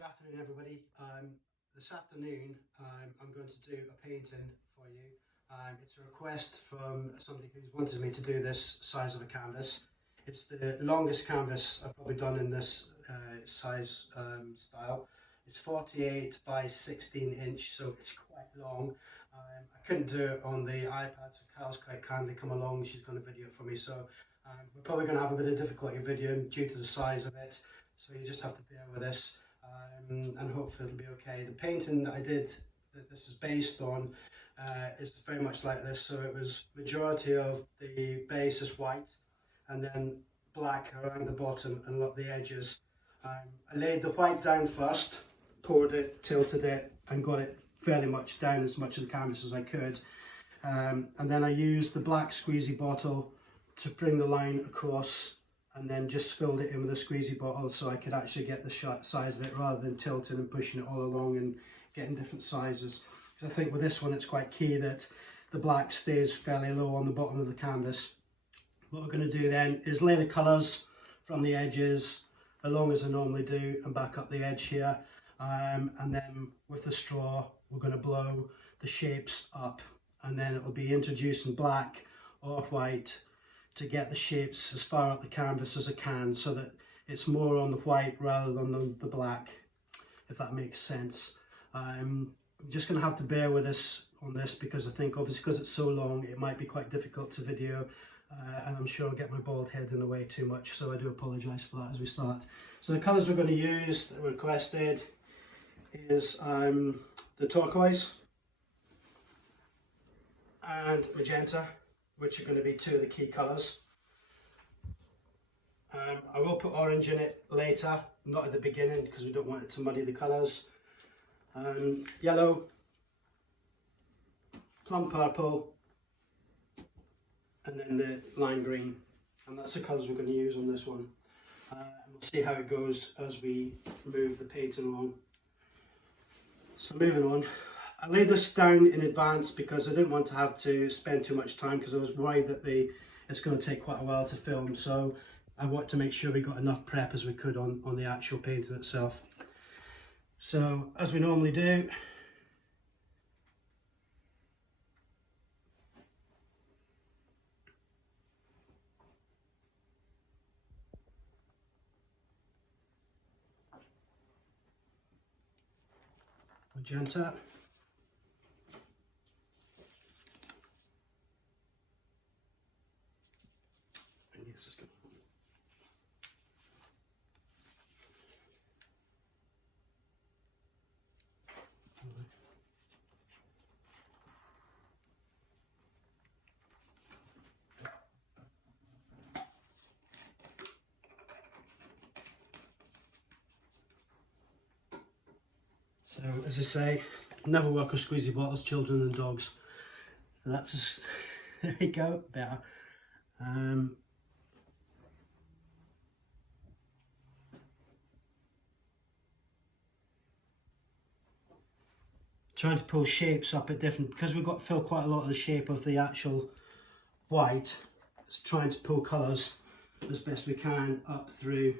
Good afternoon, everybody. This afternoon I'm going to do a painting for you. It's a request from somebody who's wanted me to do this size of a canvas. It's the longest canvas I've probably done in this size style. It's 48 by 16 inch, so it's quite long. I couldn't do it on the iPad, so Carl's quite kindly come along. She's going to video it for me, so we're probably going to have a bit of difficulty videoing due to the size of it, so you just have to bear with this. And hopefully it'll be okay. The painting that I did, that this is based on, is very much like this. So it was majority of the base is white and then black around the bottom and along the edges. I laid the white down first, poured it, tilted it and got it fairly much down as much of the canvas as I could. And then I used the black squeezy bottle to bring the line across, and then just filled it in with a squeezy bottle so I could actually get the size of it rather than tilting and pushing it all along and getting different sizes. Because I think with this one it's quite key that the black stays fairly low on the bottom of the canvas. What we're going to do then is lay the colours from the edges along as I normally do and back up the edge here, and then with the straw we're going to blow the shapes up, and then it will be introducing black or white to get the shapes as far up the canvas as I can, so that it's more on the white rather than the black, if that makes sense. I'm just going to have to bear with us on this, because I think obviously because it's so long it might be quite difficult to video, and I'm sure I'll get my bald head in the way too much, so I do apologise for that as we start. So the colours we're going to use that were requested is the turquoise and magenta, which are going to be two of the key colours. I will put orange in it later, not at the beginning, because we don't want it to muddy the colours. Yellow, plum purple, and then the lime green. And that's the colours we're going to use on this one. We'll see how it goes as we move the painting along. So moving on. I laid this down in advance because I didn't want to have to spend too much time, because I was worried that it's going to take quite a while to film. So I wanted to make sure we got enough prep as we could on the actual painting itself. So as we normally do, magenta. So as I say, never work with squeezy bottles, children and dogs. So that's just, there we go, better. Trying to pull shapes up at different, because we've got to fill quite a lot of the shape of the actual white. It's trying to pull colours as best we can up through.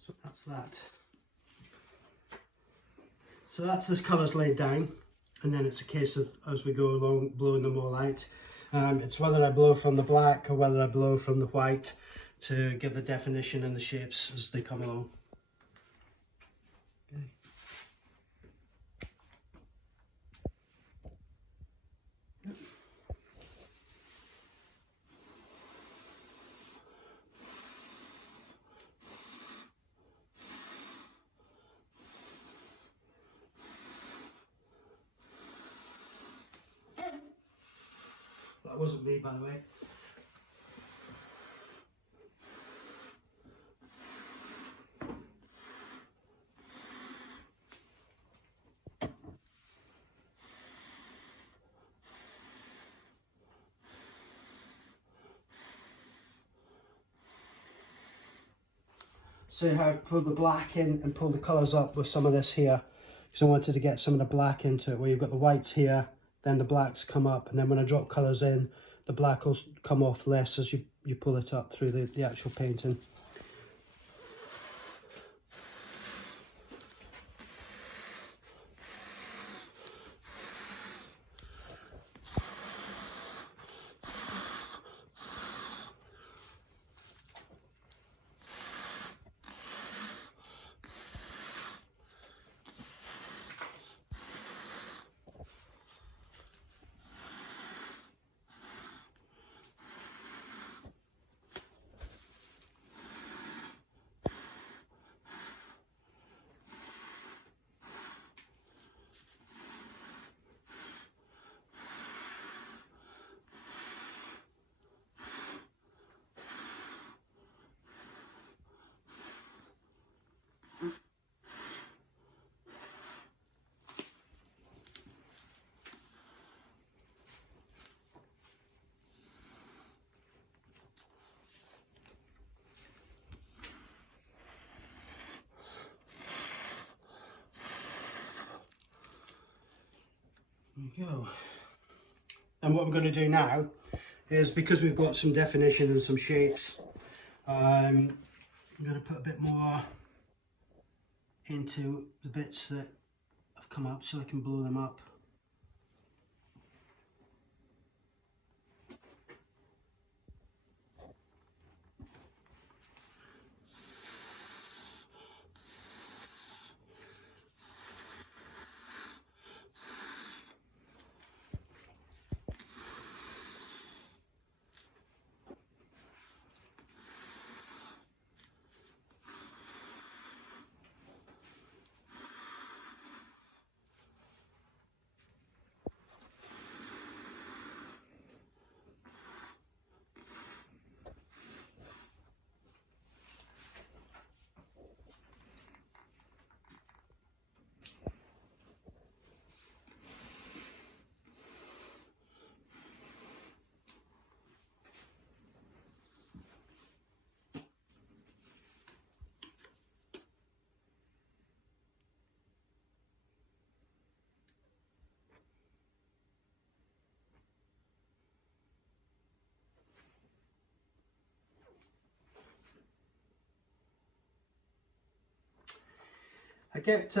So that's that. So that's this colours laid down. and then it's a case of, as we go along, blowing them all out. It's whether I blow from the black or whether I blow from the white to give the definition and the shapes as they come along. Okay. That wasn't me, by the way. See how I pulled the black in and pulled the colours up with some of this here, because I wanted to get some of the black into it, where you've got the whites here, then the blacks come up, and then when I drop colours in, the black will come off less as you pull it up through the actual painting. There you go. And what I'm going to do now is, because we've got some definition and some shapes, I'm going to put a bit more into the bits that have come up so I can blow them up. I get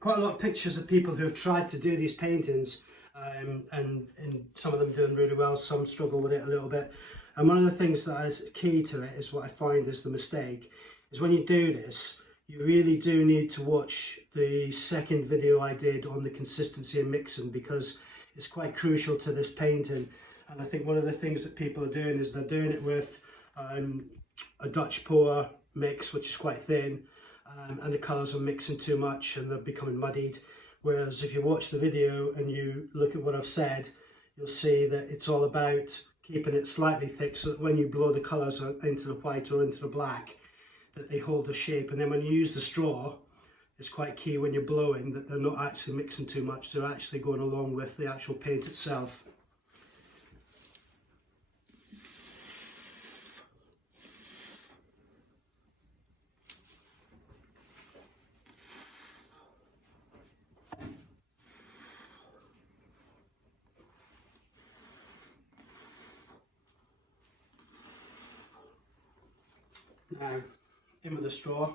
quite a lot of pictures of people who have tried to do these paintings, and some of them doing really well, some struggle with it a little bit. And one of the things that is key to it is what I find is the mistake, is when you do this, you really do need to watch the second video I did on the consistency and mixing, because it's quite crucial to this painting. And I think one of the things that people are doing is they're doing it with a Dutch pour mix, which is quite thin, and the colours are mixing too much and they're becoming muddied. Whereas if you watch the video and you look at what I've said, you'll see that it's all about keeping it slightly thick, so that when you blow the colours into the white or into the black, that they hold the shape. And then when you use the straw, it's quite key when you're blowing that they're not actually mixing too much, they're actually going along with the actual paint itself. Now, in with the straw.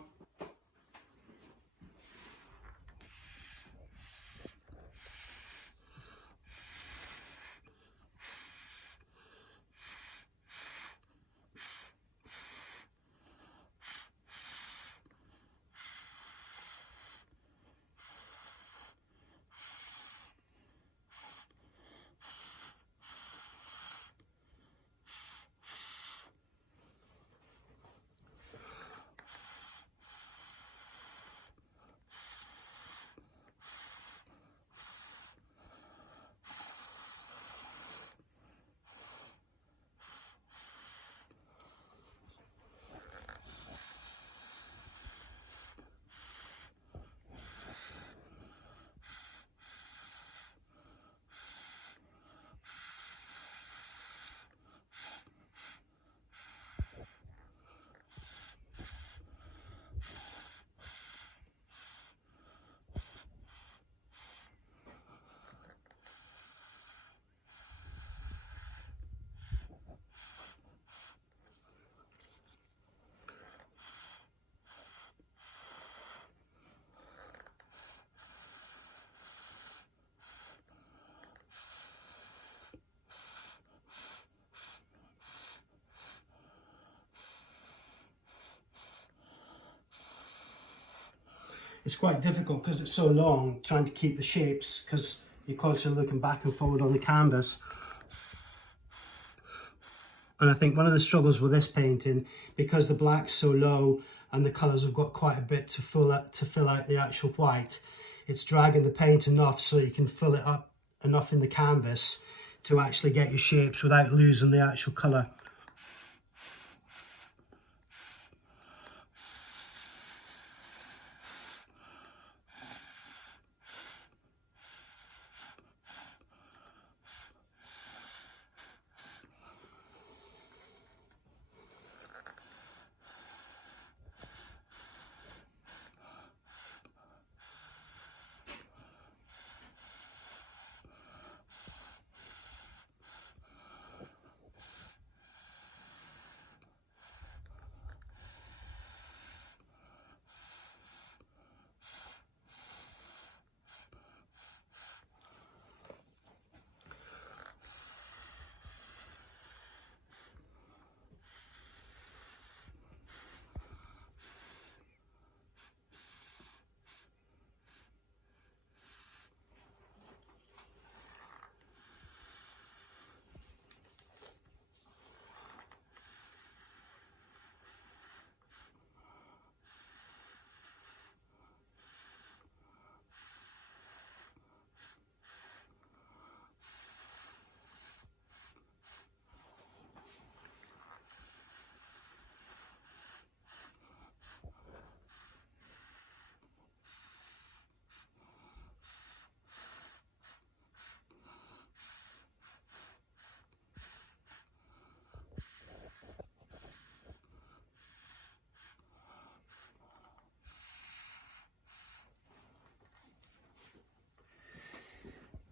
it's quite difficult because it's so long trying to keep the shapes, because you're constantly looking back and forward on the canvas. And I think one of the struggles with this painting, because the black's so low and the colours have got quite a bit to fill out the actual white, it's dragging the paint enough so you can fill it up enough in the canvas to actually get your shapes without losing the actual colour.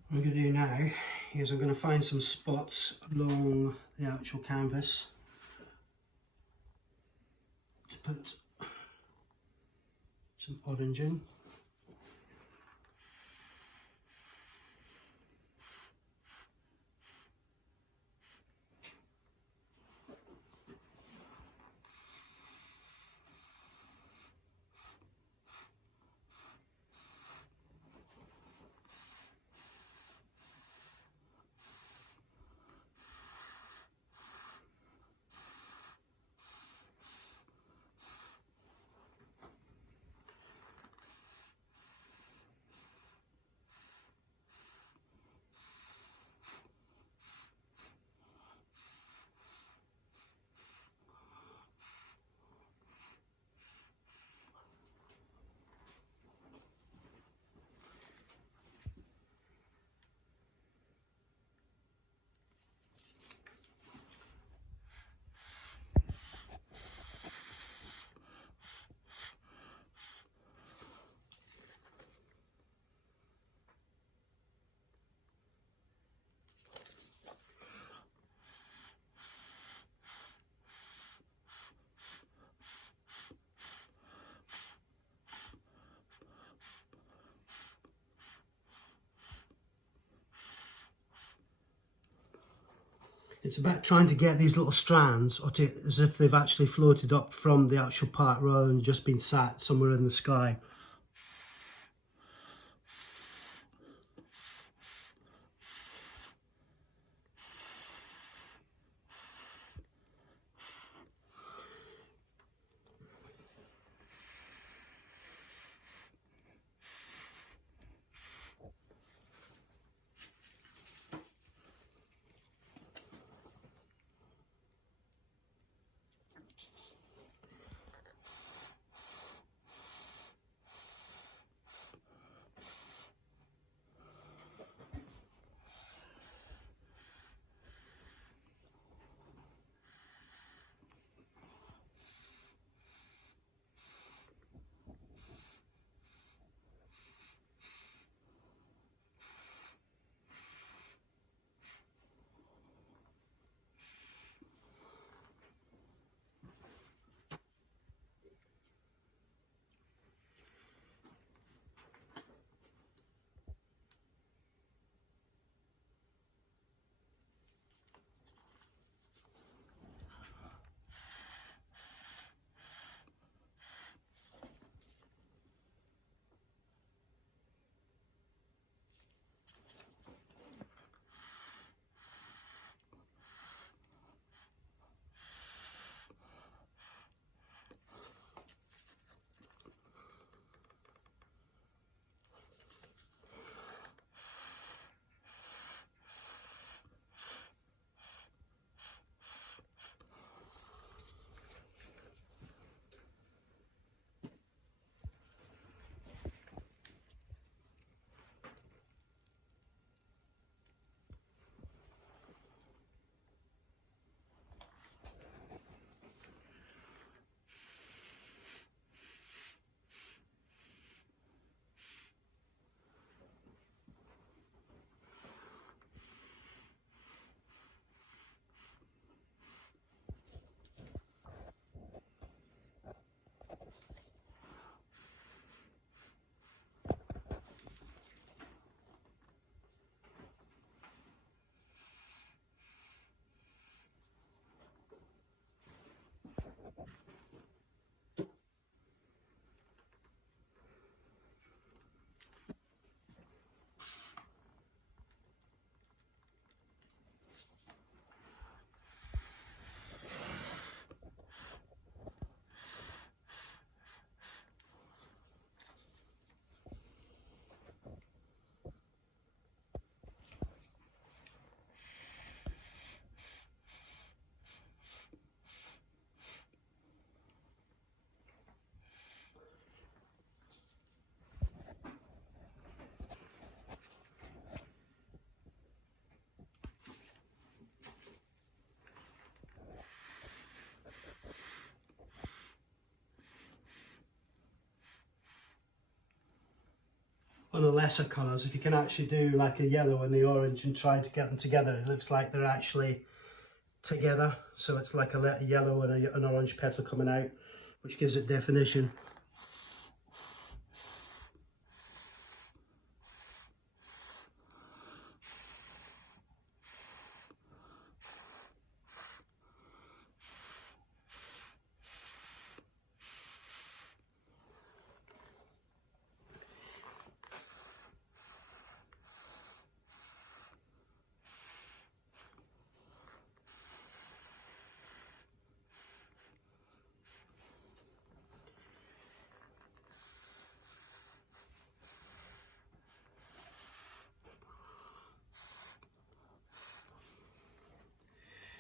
What I'm going to do now is I'm going to find some spots along the actual canvas to put some orange in. It's about trying to get these little strands as if they've actually floated up from the actual part rather than just been sat somewhere in the sky. one of the lesser colours. If you can actually do like a yellow and the orange and try to get them together, it looks like they're actually together. So it's like a yellow and an orange petal coming out, which gives it definition.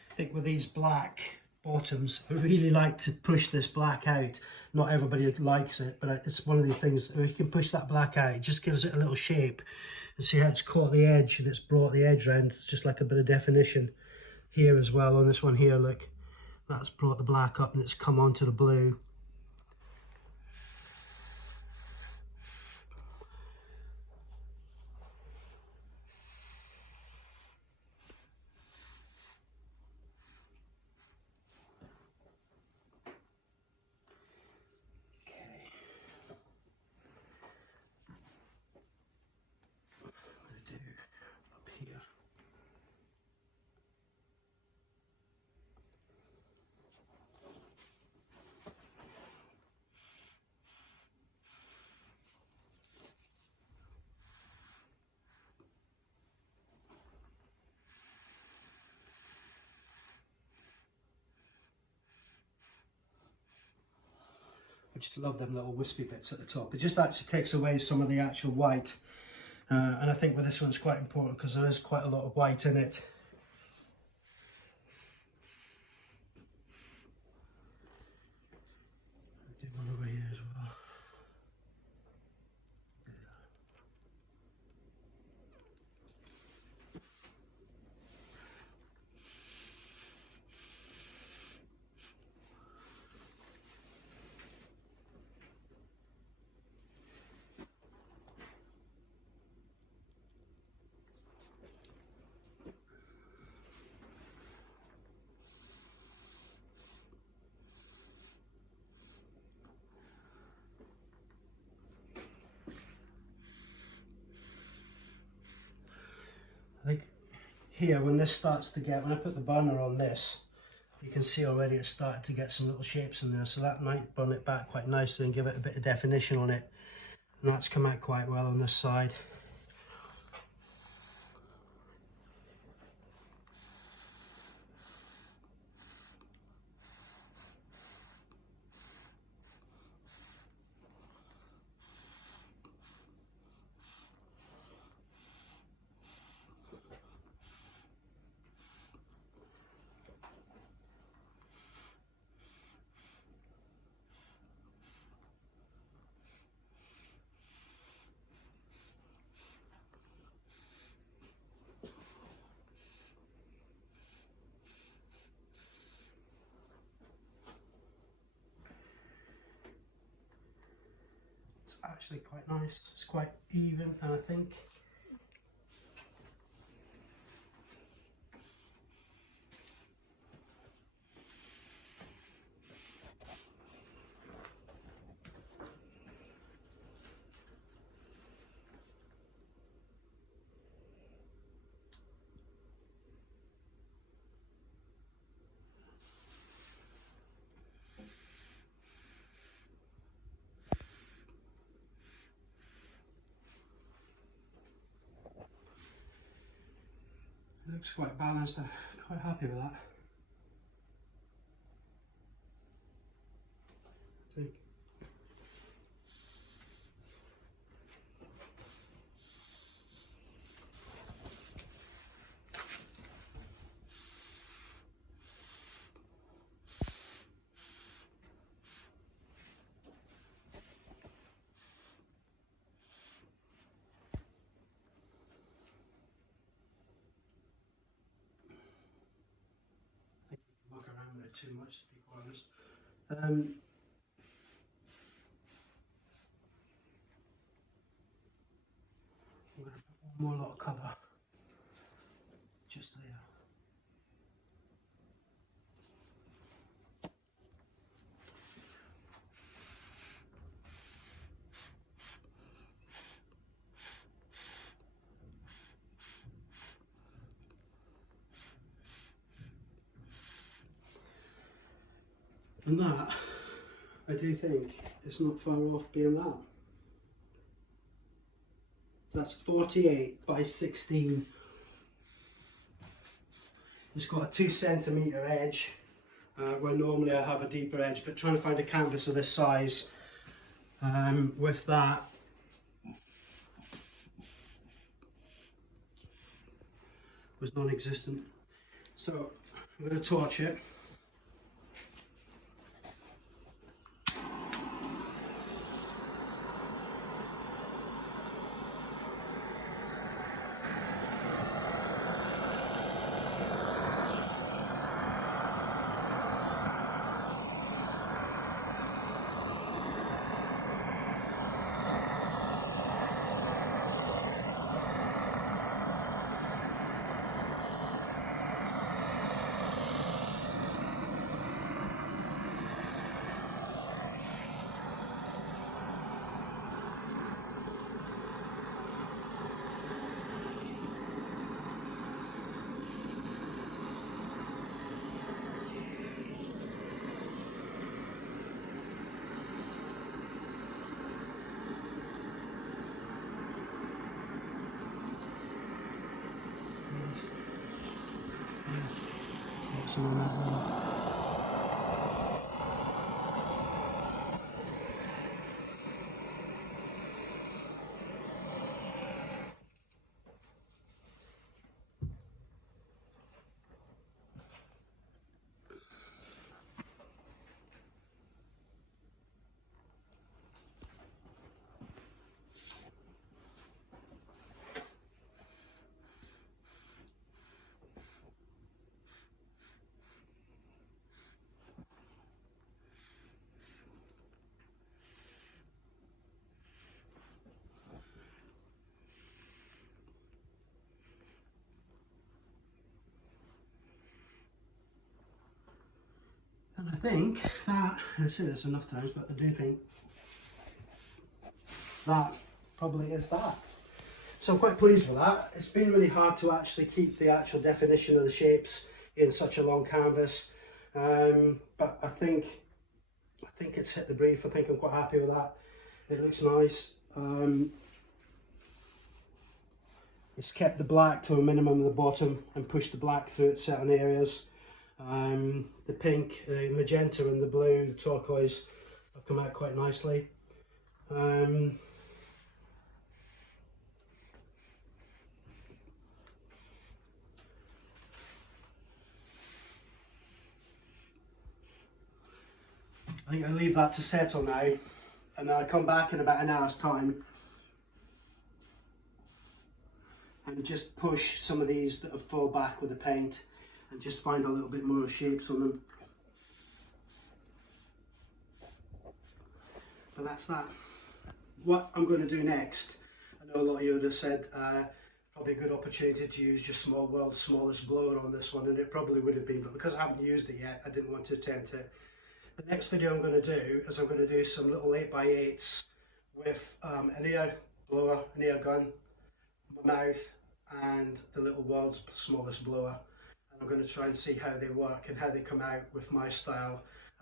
I think with these black bottoms, I really like to push this black out. Not everybody likes it, but it's one of these things, if you can push that black out, it just gives it a little shape. And see how it's caught the edge and it's brought the edge round. It's just like a bit of definition here as well. On this one here, look, that's brought the black up and it's come onto the blue. I just love them little wispy bits at the top. It just actually takes away some of the actual white. And I think with this one's quite important because there is quite a lot of white in it. I do one over here as well. I think here, when this starts to get, when I put the burner on this, you can see already it's started to get some little shapes in there, so that might burn it back quite nicely and give it a bit of definition on it. And that's come out quite well on this side. It's actually quite nice. It's quite even, and I think it looks quite balanced. I'm quite happy with that. Muck around with it too much, to be quite honest. more lot of colour just there. And that, I do think, is not far off being that. That's 48 by 16. It's got a 2 centimetre edge, where normally I have a deeper edge, but trying to find a canvas of this size with that was non-existent. So I'm going to torch it. Some of that there. And I think that, I say this enough times, but I do think that probably is that. So I'm quite pleased with that. It's been really hard to actually keep the actual definition of the shapes in such a long canvas, but I think it's hit the brief. I think I'm quite happy with that. It looks nice. It's kept the black to a minimum at the bottom and pushed the black through at certain areas. The pink, the magenta and the blue, the turquoise have come out quite nicely. I think I'll leave that to settle now, and then I'll come back in about an hour's time and just push some of these that have fall back with the paint and just find a little bit more shapes on them. But that's that. What I'm going to do next, I know a lot of you would have said probably a good opportunity to use your world's smallest blower on this one, and it probably would have been, but because I haven't used it yet, I didn't want to attempt it. The next video I'm going to do is I'm going to do some little 8x8s with an air blower, an air gun, my mouth, and the little world's smallest blower. And I'm going to try and see how they work and how they come out with my style.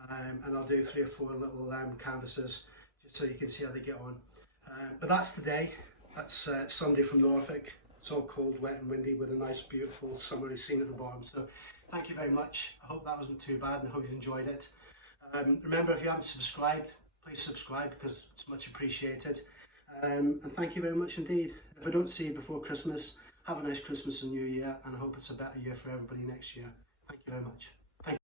And I'll do 3 or 4 little canvases just so you can see how they get on. But that's today. That's Sunday from Norfolk. It's all cold, wet and windy with a nice beautiful summery scene at the bottom. So thank you very much. I hope that wasn't too bad and I hope you enjoyed it. Remember, if you haven't subscribed, please subscribe because it's much appreciated. And thank you very much indeed. If I don't see you before Christmas, have a nice Christmas and New Year, and I hope it's a better year for everybody next year. Thank you very much.